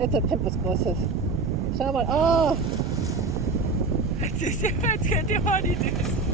Jetzt etwas Großes. Schau mal. Oh! Jetzt hätte ich auch nicht das.